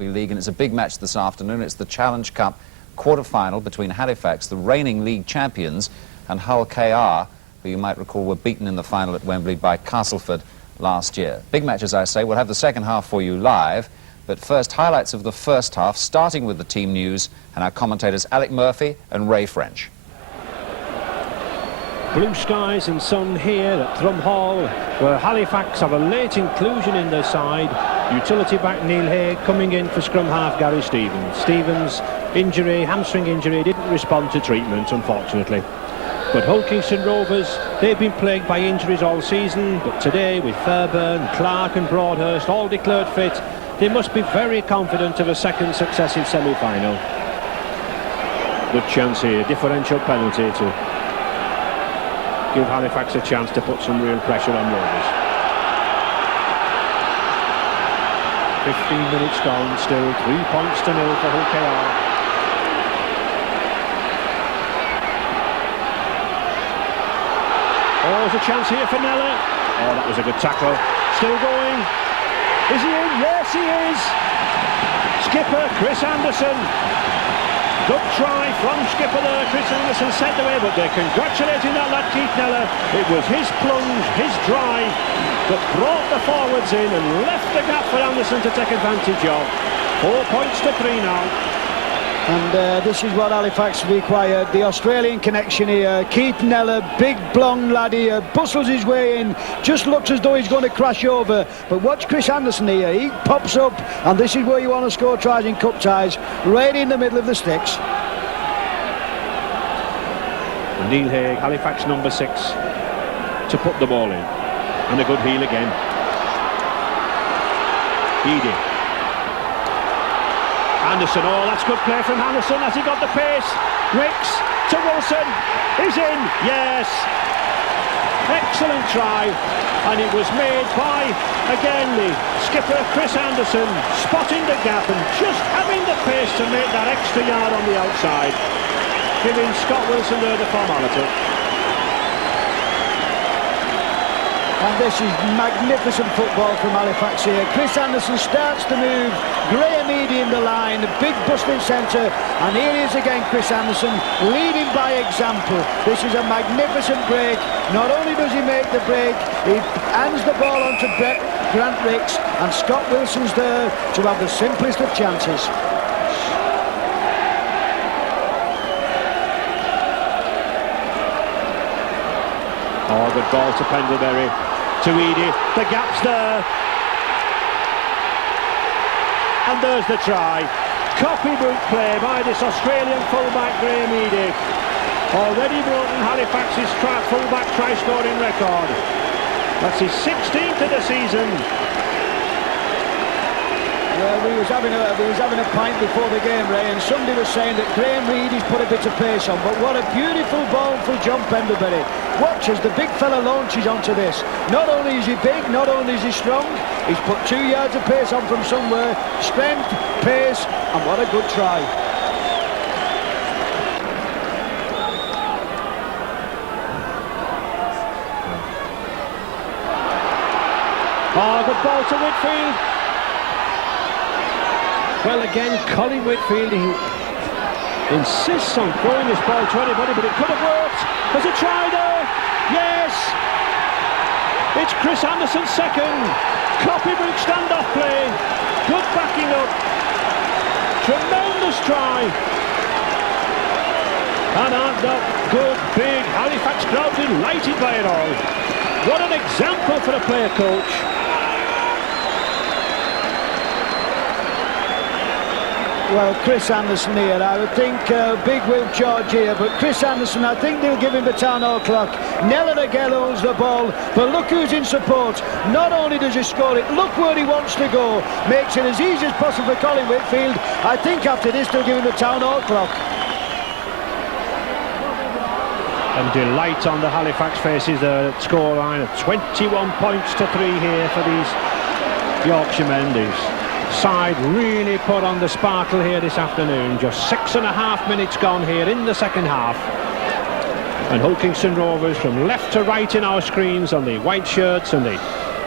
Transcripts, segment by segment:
Rugby League, and it's a big match this afternoon. It's the Challenge Cup quarter-final between Halifax, the reigning league champions, and Hull KR, who you might recall were beaten in the final at Wembley by Castleford last year. Big match, as I say. We'll have the second half for you live, but first, highlights of the first half, starting with the team news and our commentators Alec Murphy and Ray French. Blue skies and sun here at Thrum Hall, where Halifax have a late inclusion in their side. Utility back Neil Haig coming in for scrum half Gary Stevens. Stevens' injury, hamstring injury, didn't respond to treatment, unfortunately. But Hull Kingston Rovers, they've been plagued by injuries all season, but today with Fairbairn, Clark and Broadhurst all declared fit, they must be very confident of a second successive semi-final. Good chance here, differential penalty to give Halifax a chance to put some real pressure on Rovers. 15 minutes gone, still 3 points to 0 for Hull KR. Oh, there's a chance here for Nella. Oh, that was a good tackle. Still going. Is he in? Yes, he is. Skipper Chris Anderson. Good try from skipper there. Chris Anderson sent away, but they're congratulating that lad Keith Nella. It was his plunge, his drive that brought the forwards in and left the gap for Anderson to take advantage of. 4 points to 3 now. And this is what Halifax required, the Australian connection here. Keith Nella, big blonde lad here, bustles his way in, just looks as though he's going to crash over. But watch Chris Anderson here, he pops up, and this is where you want to score tries in cup ties, right in the middle of the sticks. Neil Haig, Halifax number 6, to put the ball in. And a good heel again. Edie. Anderson, oh, that's good play from Anderson. Has he got the pace? Wicks to Wilson. He's in. Yes. Excellent try. And it was made by, again, the skipper Chris Anderson, spotting the gap and just having the pace to make that extra yard on the outside, giving Scott Wilson there the formality. And this is magnificent football from Halifax here. Chris Anderson starts to move, Graham Eady in the line, big bustling centre, and here he is again, Chris Anderson, leading by example. This is a magnificent break. Not only does he make the break, he hands the ball on to Grant Ricks, and Scott Wilson's there to have the simplest of chances. Oh, good ball to Pendlebury. To Eady, the gap's there. And there's the try. Copybook play by this Australian fullback Graham Eady. Already broken Halifax's fullback try-scoring record. That's his 16th of the season. Well, we was having a pint before the game, Ray, and somebody was saying that Graham Reedy's put a bit of pace on, but what a beautiful ball for John Pendlebury. Watch as the big fella launches onto this. Not only is he big, not only is he strong, he's put 2 yards of pace on from somewhere. Strength, pace, and what a good try. Oh, good ball to Whitfield. Well, again, Colin Whitfield, he insists on throwing this ball to anybody, but it could have worked. There's a try there. Yes. It's Chris Anderson's second. Copybook standoff play. Good backing up. Tremendous try. And aren't that good, big Halifax crowd delighted by it all. What an example for a player coach. Well, Chris Anderson here, I would think big Will George here, but Chris Anderson, I think they'll give him the town hall clock. Nella again holds the ball, but look who's in support. Not only does he score it, look where he wants to go. Makes it as easy as possible for Colin Whitfield. I think after this they'll give him the town hall clock. And delight on the Halifax faces, the scoreline of 21 points to 3 here for these Yorkshiremen. These side really put on the sparkle here this afternoon. Just 6.5 minutes gone here in the second half. And Hull Kingston Rovers from left to right in our screens on the white shirts and the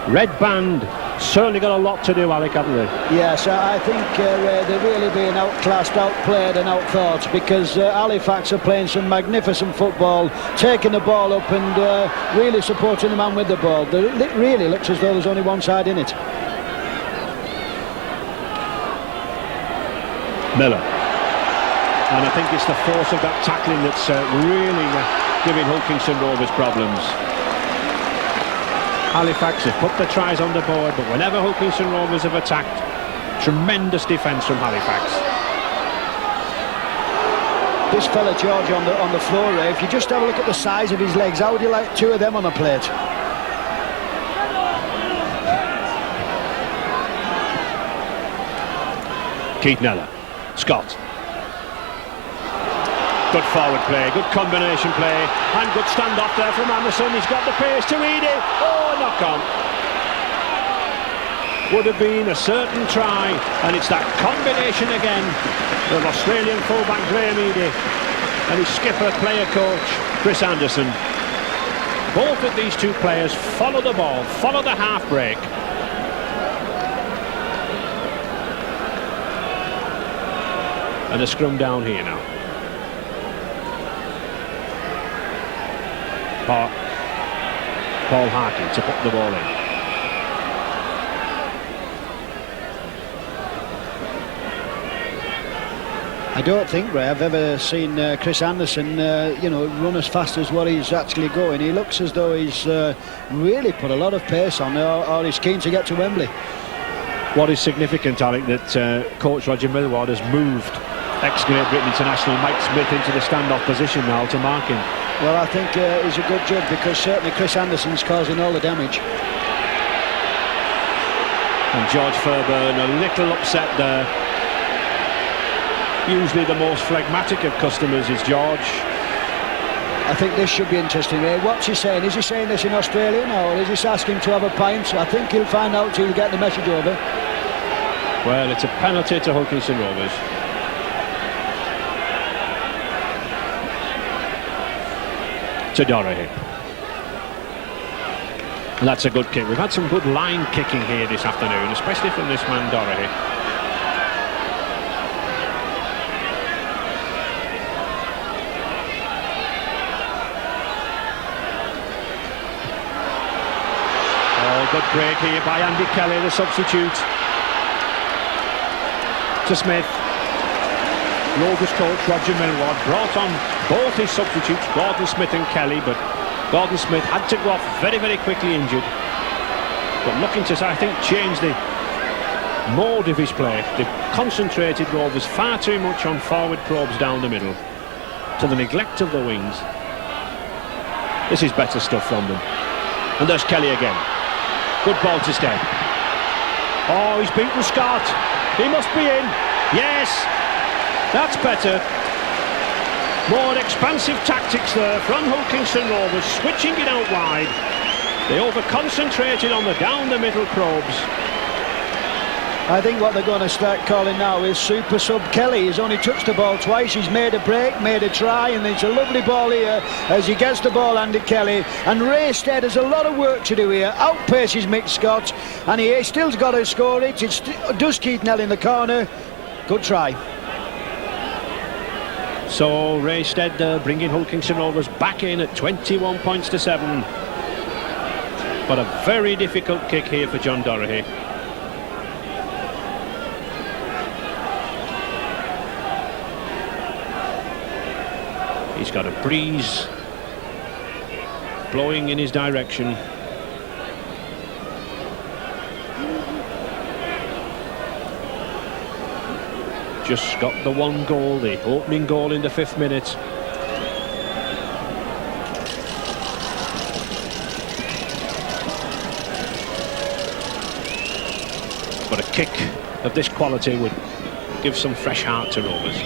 red band Certainly got a lot to do, Alec, haven't they? Yes, I think they're really being outclassed, outplayed and outthought, because Halifax are playing some magnificent football, taking the ball up and really supporting the man with the ball. It really looks as though there's only one side in it. Miller. And I think it's the force of that tackling that's really giving Hulkington Rovers problems. Halifax have put the tries on the board, but whenever Hulkington Rovers have attacked, tremendous defence from Halifax. This fella George on the floor, Ray, if you just have a look at the size of his legs, how would you like two of them on a plate? Keith Neller, Scott. Good forward play, good combination play, and good stand-off there from Anderson. He's got the pace to read it. Oh, knock on. Would have been a certain try, and it's that combination again of Australian fullback Graham Eady and his skipper, player coach Chris Anderson. Both of these two players follow the ball, follow the half break. And a scrum down here now. Paul Harkin to put the ball in. I don't think, Ray, I've ever seen Chris Anderson, you know, run as fast as what he's actually going. He looks as though he's really put a lot of pace on, or he's keen to get to Wembley. What is significant, Alec, that coach Roger Millward has moved ex-Great Britain international Mike Smith into the standoff position now to mark him. Well, I think he's a good judge, because certainly Chris Anderson's causing all the damage. And George Fairbairn a little upset there. Usually the most phlegmatic of customers is George. I think this should be interesting, Ray. What's he saying? Is he saying this in Australian, or is he asking to have a pint? I think he'll find out till he get the message over. Well, it's a penalty to Hulkington Rovers. To Doherty. And that's a good kick. We've had some good line kicking here this afternoon, especially from this man Doherty. Oh, good break here by Andy Kelly, the substitute. To Smith. Rovers coach Roger Millward brought on both his substitutes, Gordon Smith and Kelly, but Gordon Smith had to go off very, very quickly injured. But looking to, I think, change the mode of his play. They've concentrated Rovers far too much on forward probes down the middle, to the neglect of the wings. This is better stuff from them. And there's Kelly again. Good ball to Stead. Oh, he's beaten Scott. He must be in. Yes. That's better. More expansive tactics there from Hulkington Rovers, switching it out wide. They over-concentrated on the down-the-middle probes. I think what they're going to start calling now is Super Sub Kelly. He's only touched the ball twice. He's made a break, made a try, and it's a lovely ball here as he gets the ball, Andy Kelly. And Ray Stead has a lot of work to do here. Outpaces Mick Scott, and he still's got to score it. It does Keith Nell in the corner. Good try. So Ray Stead bringing Hulkington Rovers back in at 21 points to 7. But a very difficult kick here for John Doherty. He's got a breeze blowing in his direction. Just got the one goal, the opening goal in the 5th minute. But a kick of this quality would give some fresh heart to Rovers.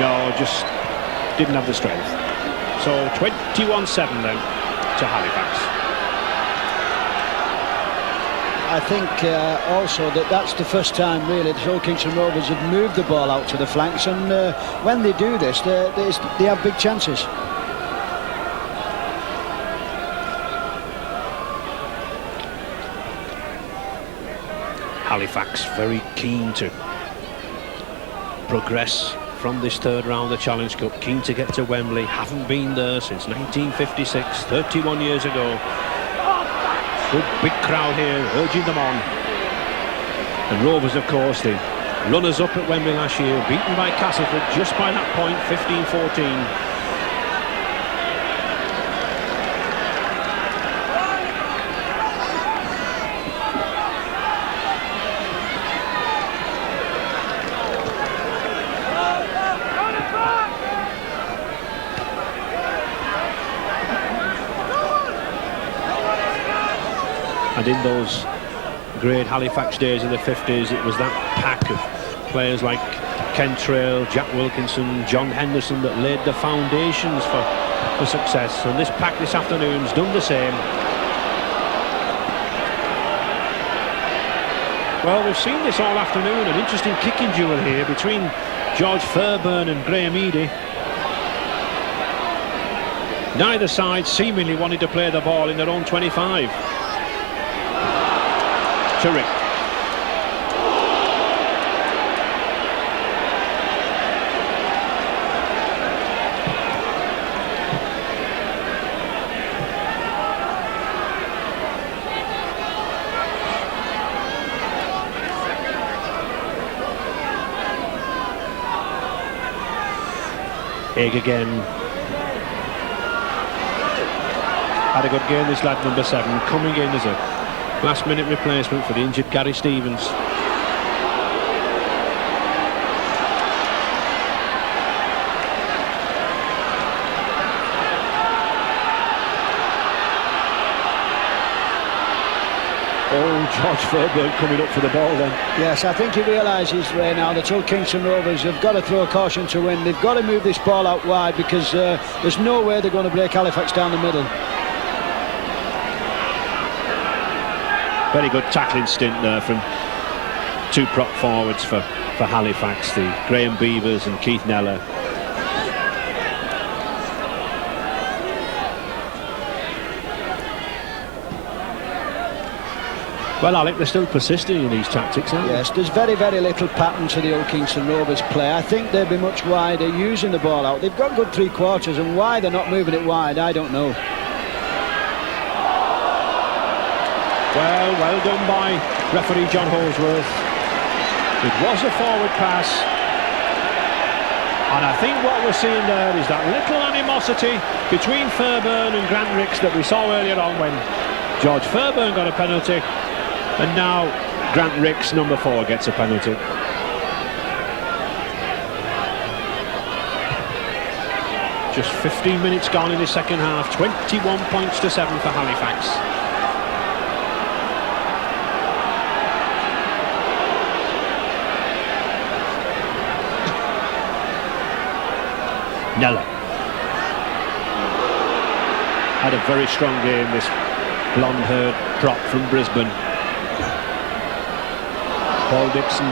No, just didn't have the strength. So 21-7 then to Halifax. I think also that's the first time really the Hull Kingston Rovers have moved the ball out to the flanks, and when they do this, they have big chances. Halifax very keen to progress from this third round of the Challenge Cup, keen to get to Wembley, haven't been there since 1956, 31 years ago. Good big crowd here urging them on. And Rovers, of course, the runners-up at Wembley last year, beaten by Castleford just by that point, 15-14. And in those great Halifax days in the 50s, it was that pack of players like Ken Trail, Jack Wilkinson, John Henderson that laid the foundations for success. And this pack this afternoon's done the same. Well, we've seen this all afternoon, an interesting kicking duel here between George Fairbairn and Graham Eadie. Neither side seemingly wanted to play the ball in their own 25. Turek. Egg again. Had a good game, this lad, number 7, coming in as a last-minute replacement for the injured Gary Stevens. Oh, George Fairbairn coming up for the ball then. Yes, I think he realises, Ray, now that Hull Kingston Rovers have got to throw caution to win. They've got to move this ball out wide, because there's no way they're going to break Halifax down the middle. Very good tackling stint there from two prop forwards for Halifax, the Graham Beavers and Keith Neller. Well, Alec, they're still persisting in these tactics, aren't they? Yes, there's very, very little pattern to the Hull Kingston Rovers play. I think they'll be much wider using the ball out. They've got good 3 quarters, and why they're not moving it wide, I don't know. Well done by referee John Holsworth. It was a forward pass. And I think what we're seeing there is that little animosity between Fairbairn and Grant Ricks that we saw earlier on when George Fairbairn got a penalty. And now Grant Ricks, number 4, gets a penalty. Just 15 minutes gone in the second half. 21 points to 7 for Halifax. Neller had a very strong game, this blonde-haired prop from Brisbane. Paul Dixon.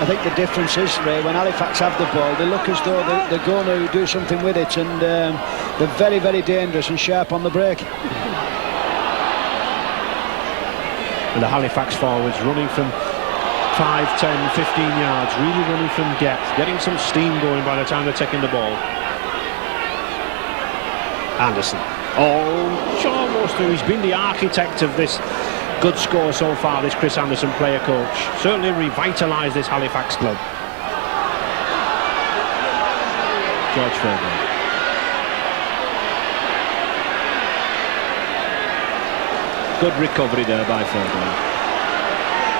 I think the difference is, Ray, when Halifax have the ball, they look as though they're going to do something with it, and they're very, very dangerous and sharp on the break. And the Halifax forwards running from 5, 10, 15 yards, really running from depth, getting some steam going by the time they're taking the ball. Anderson. Oh, almost through. He's been the architect of this good score so far, this Chris Anderson, player coach. Certainly revitalised this Halifax club. George Fairbairn. Good recovery there by Fairbairn.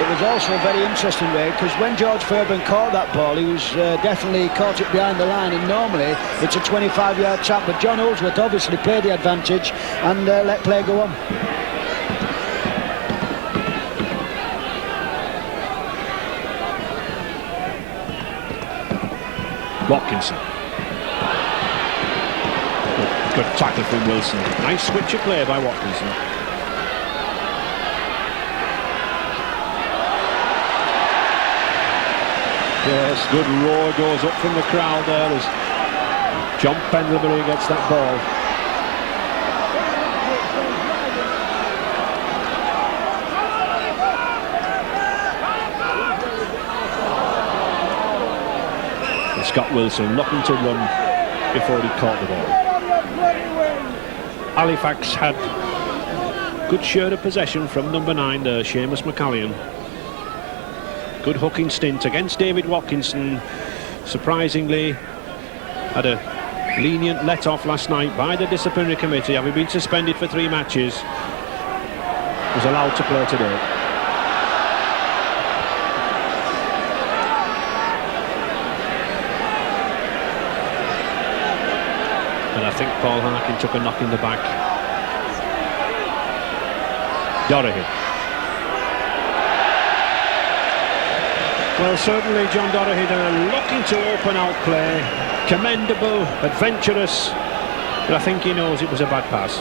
It was also very interesting, Ray, because when George Fairbairn caught that ball, he was definitely caught it behind the line, and normally it's a 25-yard trap, but John Holsworth obviously played the advantage and let play go on. Watkinson. Good tackle from Wilson. Nice switch of play by Watkinson. Yes, good roar goes up from the crowd there as John Pendlebury gets that ball. And Scott Wilson looking to run before he caught the ball. Halifax had good share of possession from number 9 there, Seamus McCallion. Good hooking stint against David Watkinson. Surprisingly, had a lenient let-off last night by the disciplinary committee, having been suspended for 3 matches. Was allowed to play today. And I think Paul Harkin took a knock in the back. Dorahy. Well, certainly John Dorahy there looking to open out play. Commendable, adventurous, but I think he knows it was a bad pass.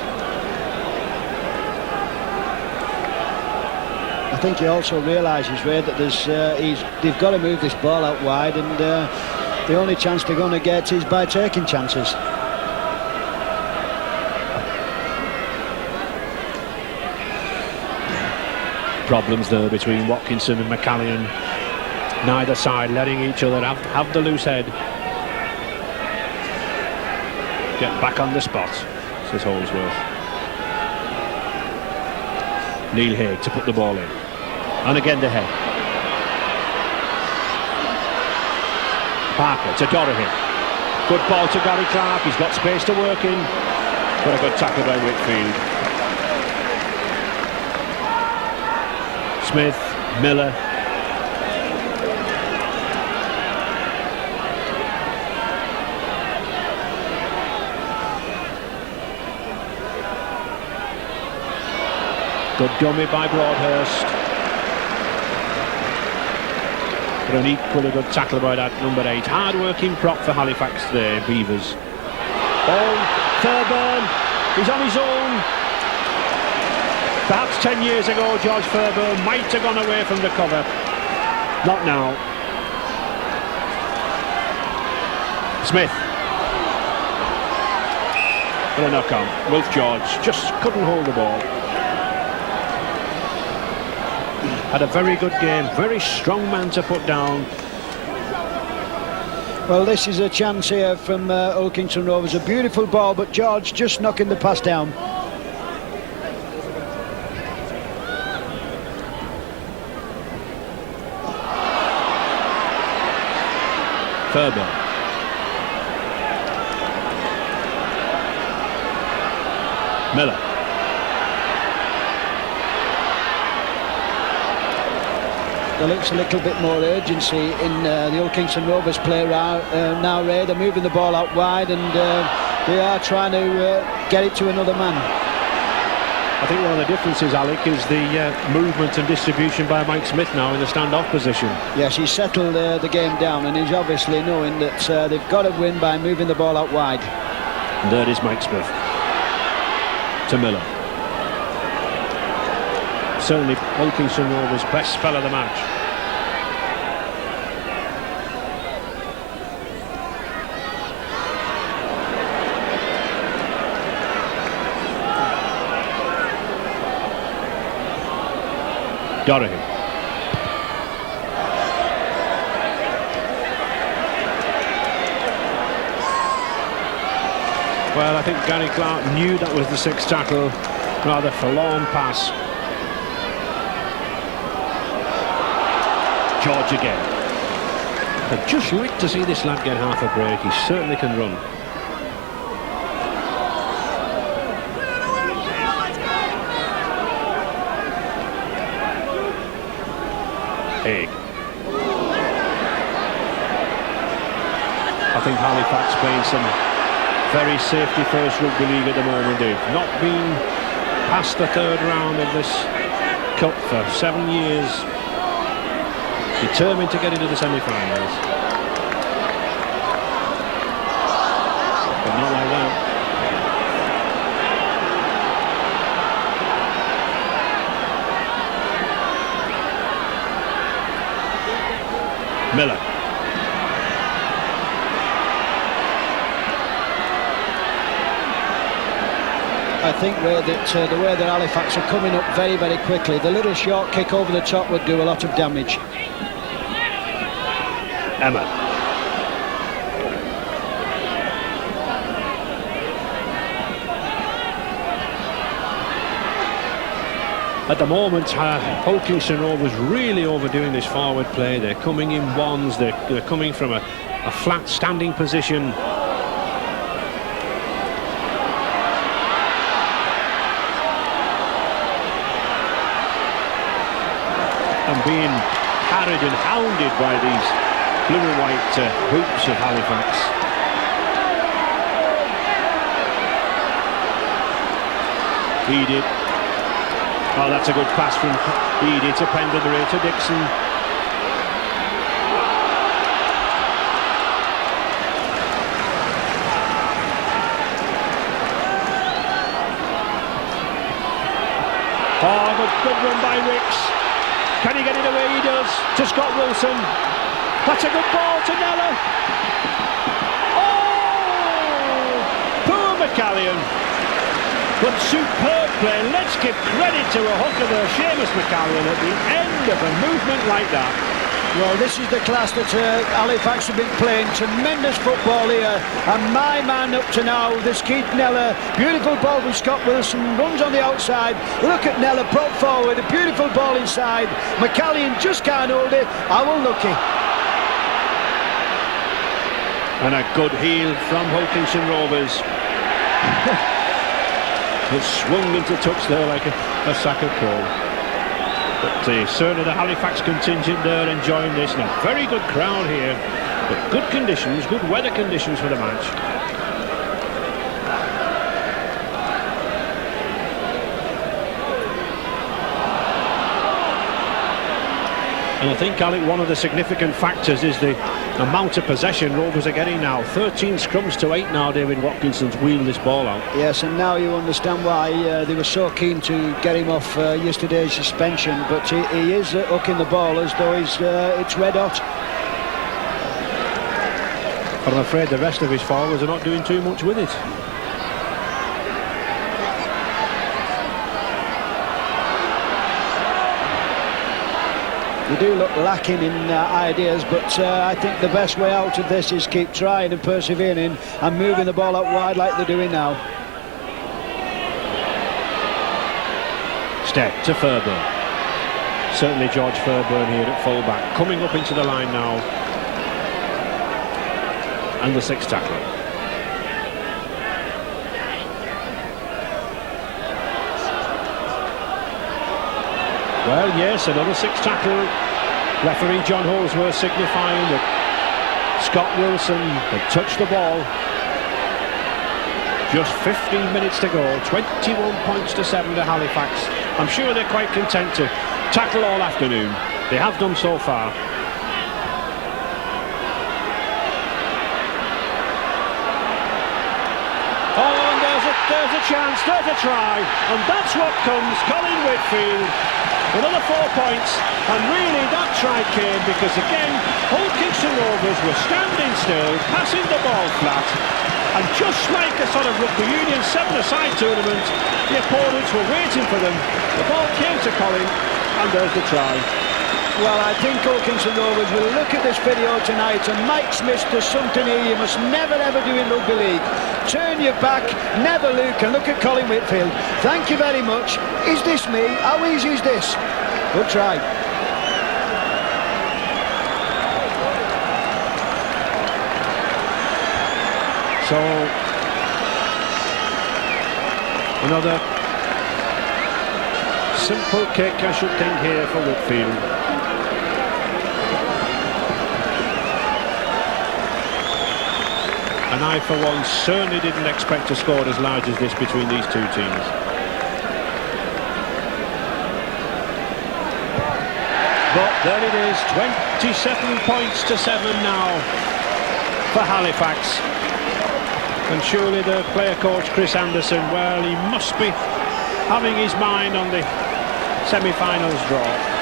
I think he also realises, Ray, that they've got to move this ball out wide, and the only chance they're going to get is by taking chances. Problems there between Watkinson and McCallion. Neither side letting each other have the loose head. Get back on the spot, says Holdsworth. Neil Haig to put the ball in. And again the head. Parker to Dorahy. Good ball to Gary Clark. He's got space to work in. But a good tackle by Whitfield. Smith, Miller. Good dummy by Broadhurst. But an equally good tackle by that number 8. Hard-working prop for Halifax there, Beavers. Oh, Fairbairn, he's on his own. Perhaps 10 years ago, George Fairbairn might have gone away from the cover. Not now. Smith. But a knock-on. Wilf George just couldn't hold the ball. Had a very good game, very strong man to put down. Well, this is a chance here from Ulkington Rovers. A beautiful ball, but George just knocking the pass down. Fairbairn. Miller. There looks a little bit more urgency in the Ulkington Rovers play now, Ray. They're moving the ball out wide, and they are trying to get it to another man. I think one of the differences, Alec, is the movement and distribution by Mike Smith now in the stand-off position. Yes, he's settled the game down, and he's obviously knowing that they've got to win by moving the ball out wide. And there is Mike Smith. To Miller. Certainly Ulkington Rovers' best spell of the match. Dorahy. Well, I think Gary Clark knew that was the 6th tackle. Rather forlorn pass. George again. I'd just like to see this lad get half a break. He certainly can run. Haig. I think Halifax playing some very safety first rugby league at the moment. They've not been past the 3rd round of this cup for 7 years. Determined to get into the semi-finals. But not like that. Miller. think the way that Halifax are coming up very, very quickly, the little short kick over the top would do a lot of damage. Emma. At the moment, Hulkinson Rovers really overdoing this forward play. They're coming in ones, they're coming from a flat standing position. And being harried and hounded by these blue and white hoops of Halifax. Edith. Oh, that's a good pass from Edith to Pendlebury to Dixon. Oh, good run by Wicks. Can he get it away? He does. To Scott Wilson. That's a good ball to Nella. Oh! Poor McCallion. But superb play. Let's give credit to a hooker there, Seamus McCallion, at the end of a movement like that. Well, this is the class that Halifax have been playing. Tremendous football here. And my man up to now, this Keith Nella. Beautiful ball from Scott Wilson. Runs on the outside. Look at Nella, prop forward. A beautiful ball inside. McCallion just can't hold it. Owl lucky. And a good heel from Hulkinson Rovers. It swung into touch there like a sack of coal. But certainly the Halifax contingent there enjoying this. And a very good crowd here. But good conditions, good weather conditions for the match. And I think, Alec, one of the significant factors is the amount of possession Rovers are getting now. 13 scrums to 8 now. David Watkinson's wheeled this ball out. Yes, and now you understand why they were so keen to get him off yesterday's suspension. But he is hooking the ball as though it's red hot. But I'm afraid the rest of his forwards are not doing too much with it. They do look lacking in ideas, but I think the best way out of this is keep trying and persevering and moving the ball out wide like they're doing now. Step to Fairburn. Certainly George Fairburn here at full-back. Coming up into the line now. And the sixth tackle. Well, yes, another sixth tackle. Referee John Holsworth signifying that Scott Wilson had touched the ball. Just 15 minutes to go. 21 points to 7 to Halifax. I'm sure they're quite content to tackle all afternoon. They have done so far. Oh, and there's a chance, there's a try. And that's what comes. Colin Whitfield. Another 4 points, and really that try came because again Hulkinson Rovers were standing still, passing the ball flat, and just like a sort of rugby union 7-a-side tournament, the opponents were waiting for them. The ball came to Colin, and there's the try. Well, I think Hulkinson Rovers will look at this video tonight, and Mike Smith does something here you must never ever do in rugby league. Turn your back, never look, and look at Colin Whitfield. Thank you very much. Is this me? How easy is this? Good try. So, another simple kick, I should think, here for Whitfield. And I, for one, certainly didn't expect to score as large as this between these two teams. But there it is, 27 points to 7 now for Halifax. And surely the player coach, Chris Anderson, well, he must be having his mind on the semi-finals draw.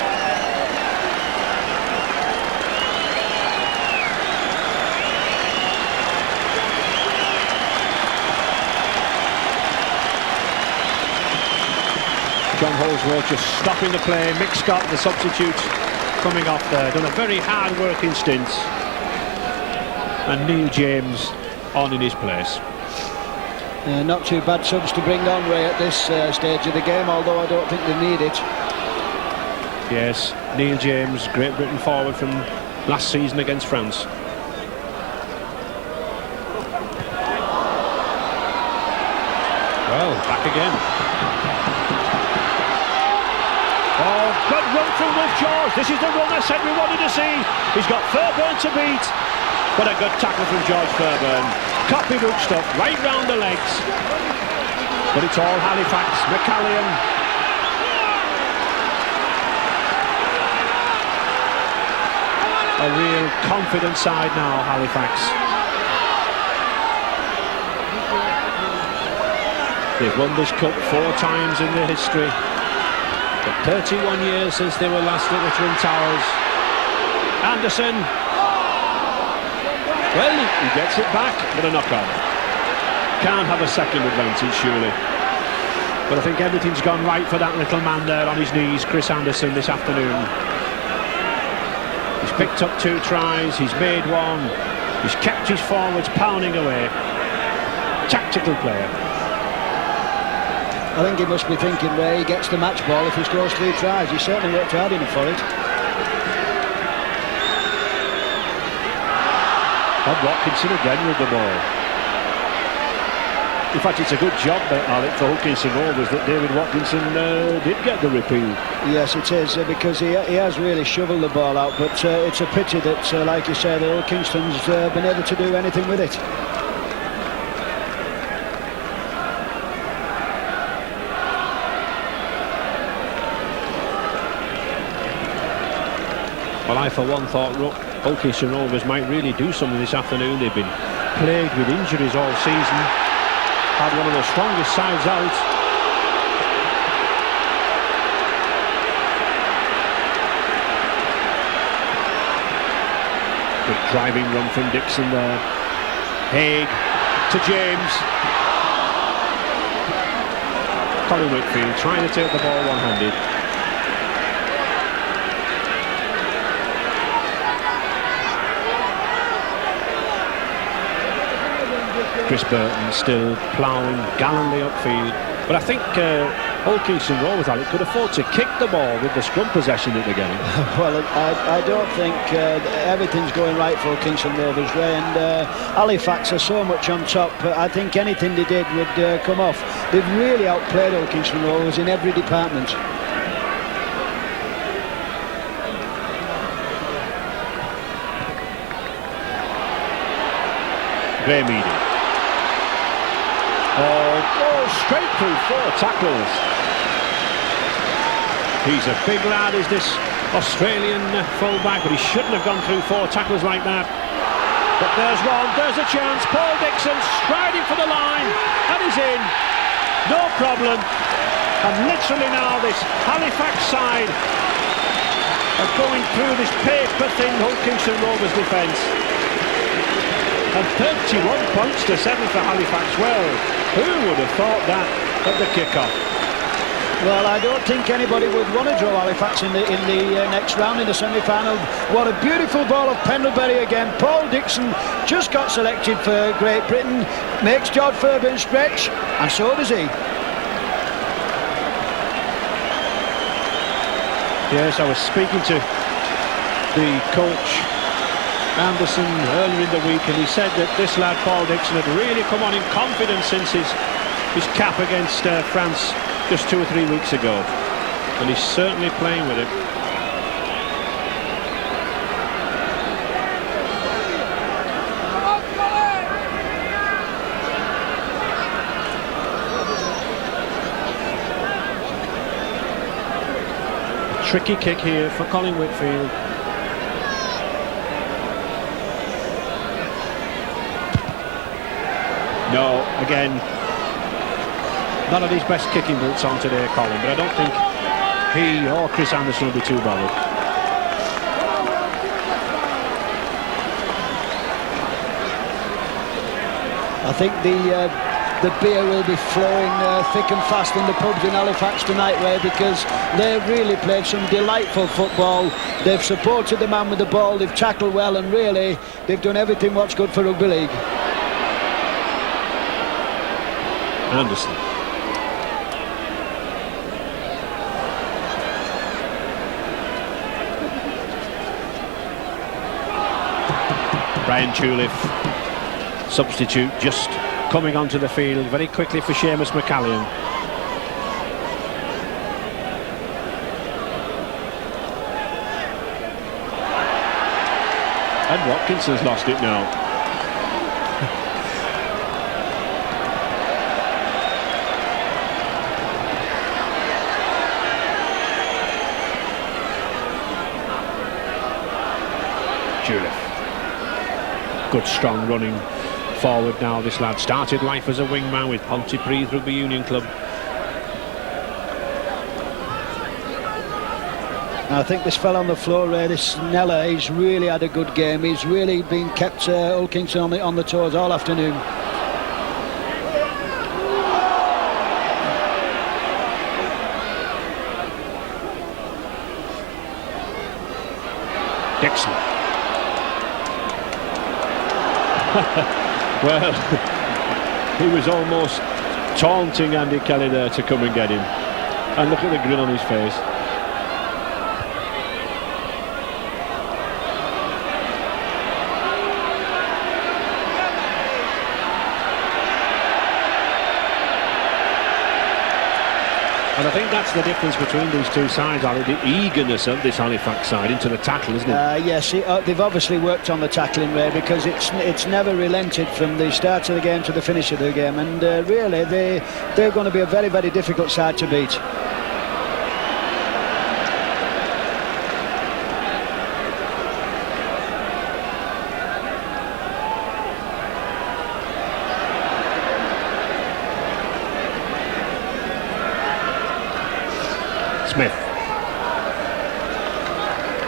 John Holsworth just stopping the play. Mick Scott, the substitute, coming off there. Done a very hard-working stint. And Neil James on in his place. Not too bad subs to bring on, Ray, at this stage of the game, although I don't think they need it. Yes, Neil James, Great Britain forward from last season against France. Well, back again. Oh, good run from Wolf George. This is the run I said we wanted to see. He's got Fairbairn to beat. But a good tackle from George Fairbairn. Copybook stuff, right round the legs. But it's all Halifax, McCallion. A real confident side now, Halifax. They've won this cup 4 times in their history. But 31 years since they were last at the Twin Towers. Anderson. Well, he gets it back, but a knock-on. Can't have a second advantage, surely. But I think everything's gone right for that little man there on his knees, Chris Anderson, this afternoon. He's picked up 2 tries, he's made 1. He's kept his forwards pounding away. Tactical player. I think he must be thinking where he gets the match ball if he scores 3 tries. He certainly worked hard enough for it. Bob Watkinson again with the ball. In fact, it's a good job, Alec, for Hulkinson Rovers that David Watkinson did get the repeal. Yes, it is, because he has really shoveled the ball out, but it's a pity that, like you said, Hulkinson's been able to do anything with it. Well, I, for one, thought Hulkinson Rovers might really do something this afternoon. They've been plagued with injuries all season. Had one of the strongest sides out. Good driving run from Dixon there. Haig to James. Colin Whitfield trying to take the ball one-handed. Chris Burton still ploughing gallantly upfield. But I think Hulkinson Rovers, Alec, could afford to kick the ball with the scrum possession that they're getting. Well, I don't think everything's going right for Hulkinson Rovers, Ray, and Halifax are so much on top. I think anything they did would come off. They've really outplayed Hulkinson Rovers in every department. Graham Eady. Oh, straight through 4 tackles. He's a big lad, is this Australian fullback, but he shouldn't have gone through 4 tackles like that. But there's one, there's a chance. Paul Dixon striding for the line, and he's in. No problem. And literally now this Halifax side are going through this paper-thin Hulkinson Rovers defence. And 31 points to 7 for Halifax. Well, who would have thought that at the kick-off? Well, I don't think anybody would want to draw Halifax in the next round in the semi-final. What a beautiful ball of Pendlebury again. Paul Dixon just got selected for Great Britain, makes George Fairbairn stretch, and so does he. Yes, I was speaking to the coach Anderson earlier in the week, and he said that this lad Paul Dixon had really come on in confidence since his cap against France just 2 or 3 weeks ago, and he's certainly playing with it. A tricky kick here for Colin Whitfield. No, again, none of his best kicking boots on today, Colin, but I don't think he or Chris Anderson will be too bothered. I think the beer will be flowing thick and fast in the pubs in Halifax tonight, Ray, because they've really played some delightful football. They've supported the man with the ball, they've tackled well, and really they've done everything what's good for rugby league. Anderson. Brian Tulif, substitute, just coming onto the field very quickly for Seamus McCallion. And Watkinson's lost it now. Tulif. Good strong running forward now, this lad. Started life as a wingman with Pontypridd Rugby Union Club. I think this fell on the floor, Ray, this Nella. He's really had a good game. He's really been kept Hull Kingston on the toes all afternoon. Dixon. Well, he was almost taunting Andy Kelly there to come and get him. And look at the grin on his face. And I think that's the difference between these two sides, Ali, the eagerness of this Halifax side into the tackle, isn't it? Yes, they've obviously worked on the tackling, Ray, because it's never relented from the start of the game to the finish of the game, and really they're going to be a very, very difficult side to beat. Smith.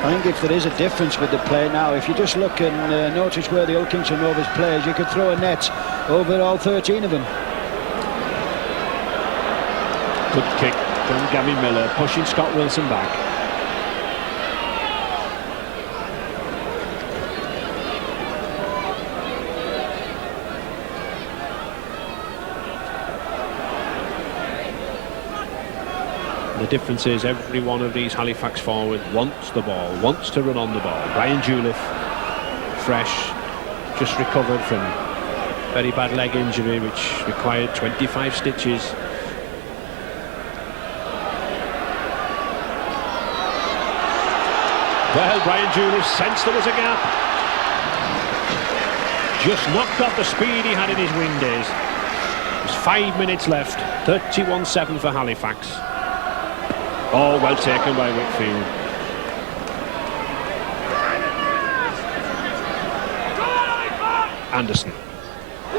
I think if there is a difference with the play now, if you just look and notice where the Hull Kingston Rovers plays, you could throw a net over all 13 of them. Good kick from Gavin Miller, pushing Scott Wilson back. The difference is every one of these Halifax forwards wants the ball, wants to run on the ball. Brian Tulif, fresh, just recovered from very bad leg injury which required 25 stitches. Well, Brian Tulif sensed there was a gap. Just not got the speed he had in his wing days. There's 5 minutes left, 31-7 for Halifax. Oh, well taken by Whitfield. Anderson.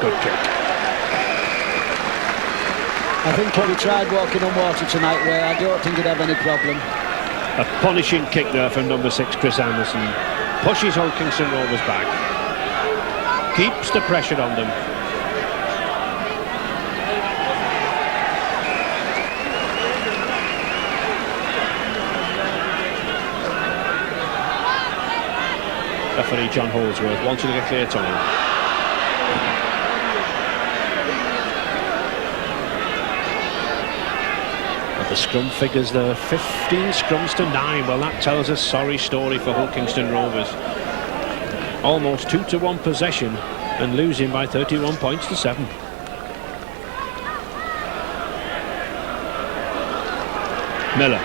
Good kick. I think if he tried walking on water tonight, Ray, I don't think he'd have any problem. A punishing kick there from number 6, Chris Anderson. Pushes Hull Kingston Rovers back. Keeps the pressure on them. Referee John Holdsworth wanted a clear tunnel. But the scrum figures there, 15 scrums to 9. Well, that tells a sorry story for Hull Kingston Rovers. Almost 2-1 possession and losing by 31 points to 7. Miller.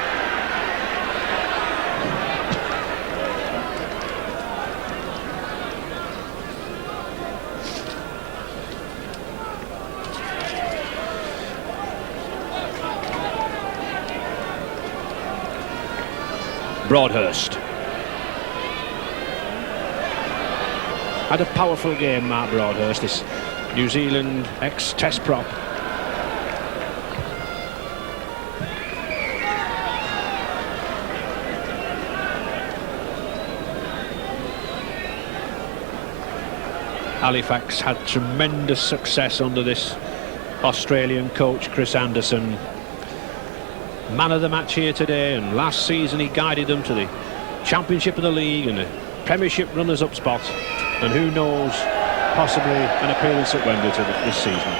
Broadhurst. Had a powerful game, Mark Broadhurst, this New Zealand ex-test prop. Halifax had tremendous success under this Australian coach Chris Anderson. Man of the match here today, and last season he guided them to the Championship of the League and the Premiership runners-up spot, and who knows, possibly an appearance at Wembley this season.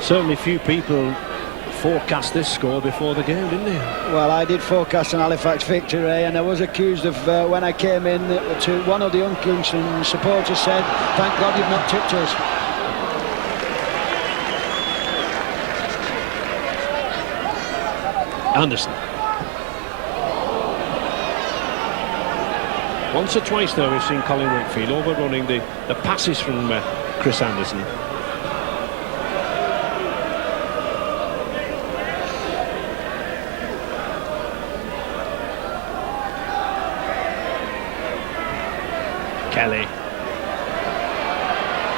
Certainly few people forecast this score before the game, didn't they? Well, I did forecast an Halifax victory, and I was accused of, when I came in, to one of the Unkingston supporters said, "Thank God you've not tipped us." Anderson. Once or twice, though, we've seen Colin Whitfield overrunning the passes from Chris Anderson. Kelly.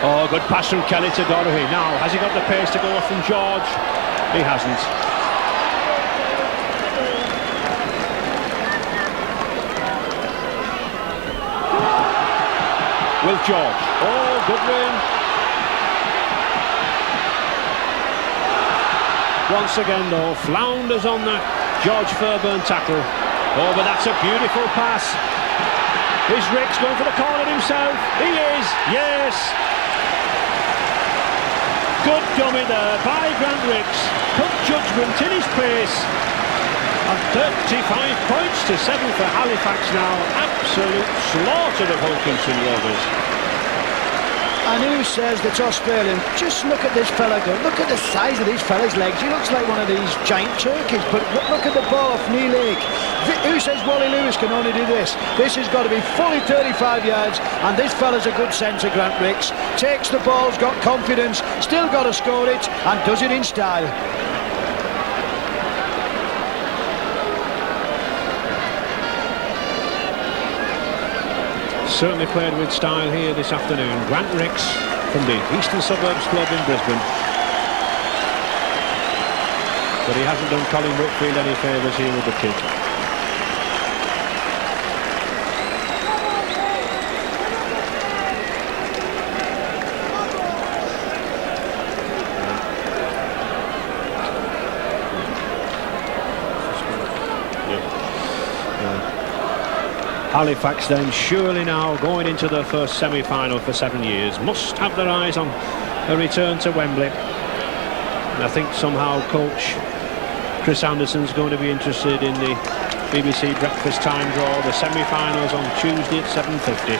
Oh, good pass from Kelly to Dorothy. Now, has he got the pace to go off from George? He hasn't. Will George. Oh, good win. Once again, though, flounders on that George Fairburn tackle. Oh, but that's a beautiful pass. Is Ricks going for the corner himself? He is, yes. Good dummy there by Grant Ricks. Good judgment in his pace. And 35 points to 7 for Halifax now. Absolute slaughter of Hulkinson Rovers. And who says that's Australian? Just look at this fella go. Look at the size of this fella's legs. He looks like one of these giant turkeys. But look at the ball off Neil Lake. Who says Wally Lewis can only do this? This has got to be fully 35 yards. And this fella's a good centre, Grant Ricks. Takes the ball's got confidence. Still got to score it. And does it in style. Certainly played with style here this afternoon. Grant Ricks from the Eastern Suburbs Club in Brisbane. But he hasn't done Colin Whitfield any favours here with the kick. Halifax then surely now going into their first semi-final for 7 years. Must have their eyes on a return to Wembley. And I think somehow coach Chris Anderson's going to be interested in the BBC breakfast time draw, the semi-finals on Tuesday at 7:50.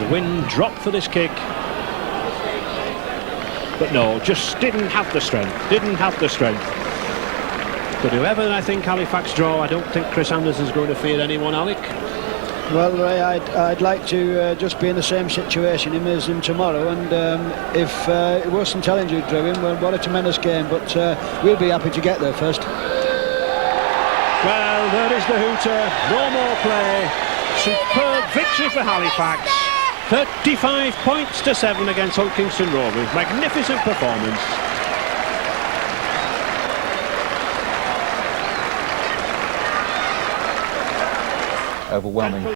The wind dropped for this kick. But no, just didn't have the strength. But whoever I think Halifax draw, I don't think Chris Anderson's going to fear anyone, Alec. Well, Ray, I'd like to just be in the same situation as him tomorrow, and if it wasn't Tellinger who drew him, well, what a tremendous game, but we'll be happy to get there first. Well, there is the hooter. No more play. Superb victory for Halifax. 35 points to 7 against Hulkinson Rovers. Magnificent performance. Overwhelming.